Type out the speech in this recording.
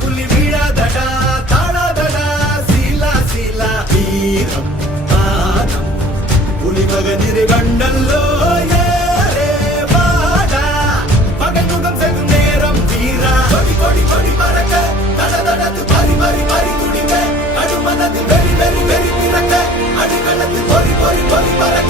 புலி வீழாதடா தாழாதடா சீலா சீலா வீரம் பாதம் புலி மகனிரு கண்டல்லோ ஏரே வாடா பகமுகம் செகும் நேரம் வீரா கொடி கொடி கொடி மறக்க தட தடத்து பறி பறி பறி துடிக்க அடுமனதில் வெறி வெறி வெறி திறக்க அடிகளத்தில் பொறி பொறி பொறி மறக்க